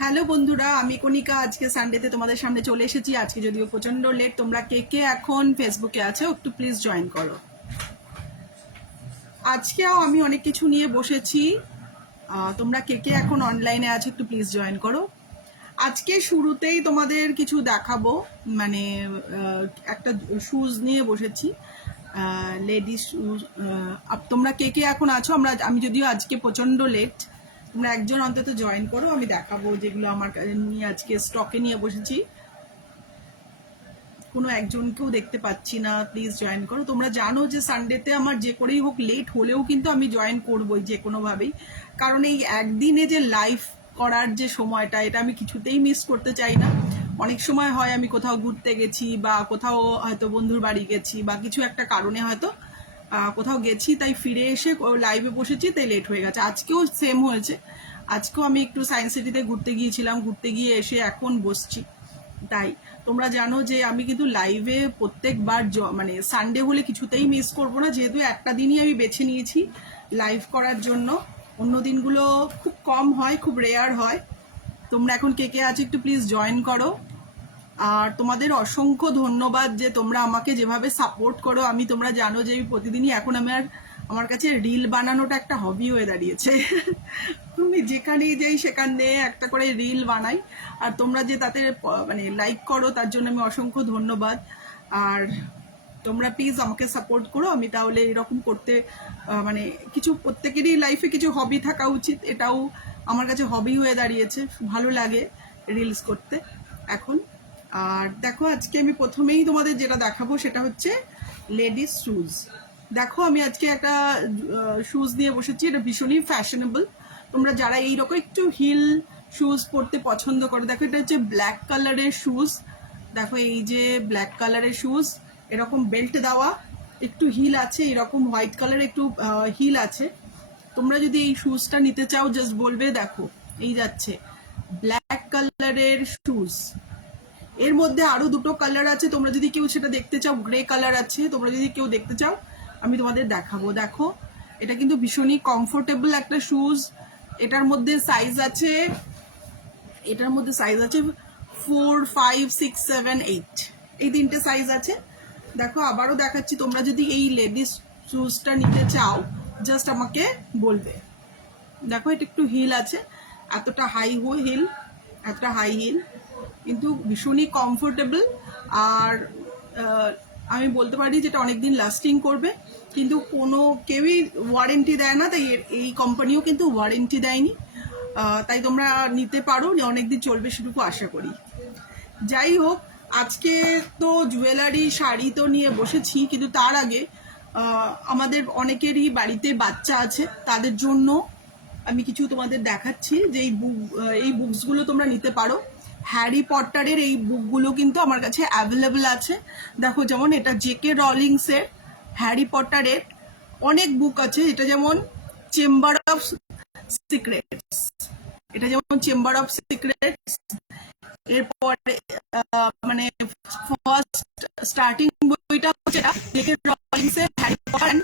Hello বন্ধুরা, আমি কণিকা। আজকে সানডেতে তোমাদের সামনে চলে এসেছি। আজকে যদিও প্রচন্ড লেট। তোমরা কে কে এখন ফেসবুকে আছো একটু প্লিজ জয়েন করো। আজকেও আমি অনেক কিছু নিয়ে বসেছি। তোমরা কে কে এখন অনলাইনে আছো একটু প্লিজ জয়েন করো। আজকে শুরুতেই তোমাদের কিছু দেখাবো, মানে একটা শুজ নিয়ে বসেছি, লেডিস শুজ। তোমরা কে কে এখন আছো? আমি যদিও আজকে প্রচন্ড লেট, তোমরা একজন অন্তত জয়েন করো। আমি দেখাবো যেগুলো আমার নিয়ে আজকে স্টকে নিয়ে বসেছি। কোনো একজনকেও দেখতে পাচ্ছি না, প্লিজ জয়েন করো। তোমরা জানো যে সানডেতে আমার যে করেই হোক লেট হলেও কিন্তু আমি জয়েন করবোই যে কোনোভাবেই, কারণ এই একদিনে যে লাইভ করার যে সময়টা, এটা আমি কিছুতেই মিস করতে চাই না। অনেক সময় হয় আমি কোথাও ঘুরতে গেছি বা কোথাও হয়তো বন্ধুর বাড়ি গেছি বা কিছু একটা কারণে হয়তো কোথাও গেছি, তাই ফিরে এসে লাইভে বসেছি, তাই লেট হয়ে গেছে। আজকেও সেম হয়েছে। আজকেও আমি একটু সায়েন্স সিটিতে ঘুরতে গিয়েছিলাম, ঘুরতে গিয়ে এসে এখন বসছি। তাই তোমরা জানো যে আমি কিন্তু লাইভে প্রত্যেকবার মানে সানডে হলে কিছুতেই মিস করবো না, যেহেতু একটা দিনই আমি বেছে নিয়েছি লাইভ করার জন্য। অন্য দিনগুলো খুব কম হয়, খুব রেয়ার হয়। তোমরা এখন কে কে আছো একটু প্লিজ জয়েন করো। আর তোমাদের অসংখ্য ধন্যবাদ যে তোমরা আমাকে যেভাবে সাপোর্ট করো। তোমরা জানো যে আমি প্রতিদিনই এখন আমার কাছে রিল বানানোটা একটা হবি হয়ে দাঁড়িয়েছে। তুমি যেখানেই যাই সেখানে একটা করে রিল বানাই, আর তোমরা যে তাতে মানে লাইক করো তার জন্য আমি অসংখ্য ধন্যবাদ। আর তোমরা প্লিজ আমাকে সাপোর্ট করো, আমি তাহলে এরকম করতে মানে কিছু, প্রত্যেকেরই লাইফে কিছু হবি থাকা উচিত। এটাও আমার কাছে হবি হয়ে দাঁড়িয়েছে, ভালো লাগে রিলস করতে এখন। আর দেখো, আজকে আমি প্রথমেই তোমাদের যেটা দেখাবো সেটা হচ্ছে লেডিস শুজ। দেখো, আমি আজকে একটা শুজ নিয়ে বসেছি, এটা ভীষণই ফ্যাশনেবল। তোমরা যারা এইরকম একটু হিল শুজ পরতে পছন্দ করো, দেখো এটা হচ্ছে ব্ল্যাক কালারের শুজ। দেখো এই যে ব্ল্যাক কালারের শুজ, এরকম বেল্ট দেওয়া, একটু হিল আছে, এরকম হোয়াইট কালারের একটু হিল আছে। তোমরা যদি এই শুজটা নিতে চাও জাস্ট বলবে। দেখো এই যাচ্ছে ব্ল্যাক কালারের শুজ। এর মধ্যে আরো দুটো কালার আছে, তোমরা যদি কেউ সেটা দেখতে চাও। গ্রে কালার আছে, তোমরা যদি কেউ দেখতে চাও আমি তোমাদের দেখাবো। দেখো এটা কিন্তু ভীষণই কমফোর্টেবল একটা শুজ। এটার মধ্যে সাইজ আছে, এটার মধ্যে সাইজ আছে 4, 5, 6, 7, 8, এই তিনটে সাইজ আছে। দেখো আবারও দেখাচ্ছি, তোমরা যদি এই লেডিস শুজটা নিতে চাও জাস্ট আমাকে বলবে। দেখো এটা একটু হিল আছে, এতটা হাই হিল, এতটা হাই হিল, কিন্তু ভীষণই কমফোর্টেবল। আর আমি বলতে পারি যেটা অনেকদিন লাস্টিং করবে, কিন্তু কোনো কেউই ওয়ারেন্টি দেয় না, তাই এই কোম্পানিও কিন্তু ওয়ারেন্টি দেয়নি। তাই তোমরা নিতে পারো, অনেকদিন চলবে সেটুকু আশা করি। যাই হোক, আজকে তো জুয়েলারি শাড়ি তো নিয়ে বসেছি, কিন্তু তার আগে আমাদের অনেকেরই বাড়িতে বাচ্চা আছে, তাদের জন্য আমি কিছু তোমাদের দেখাচ্ছি যে এই বুকসগুলো তোমরা নিতে পারো। হ্যারি পটারের এই বুকগুলো কিন্তু আমার কাছে অ্যাভেলেবল আছে। দেখো, যেমন এটা জেকে রলিংসের হ্যারি পটারের অনেক বুক আছে। এটা যেমন চেম্বার অফ সিক্রেটস, এটা যেমন চেম্বার অফ সিক্রেটস। এরপরে মানে ফার্স্ট স্টার্টিং বইটা হচ্ছে জেকে রলিংসের হ্যারি পটার অ্যান্ড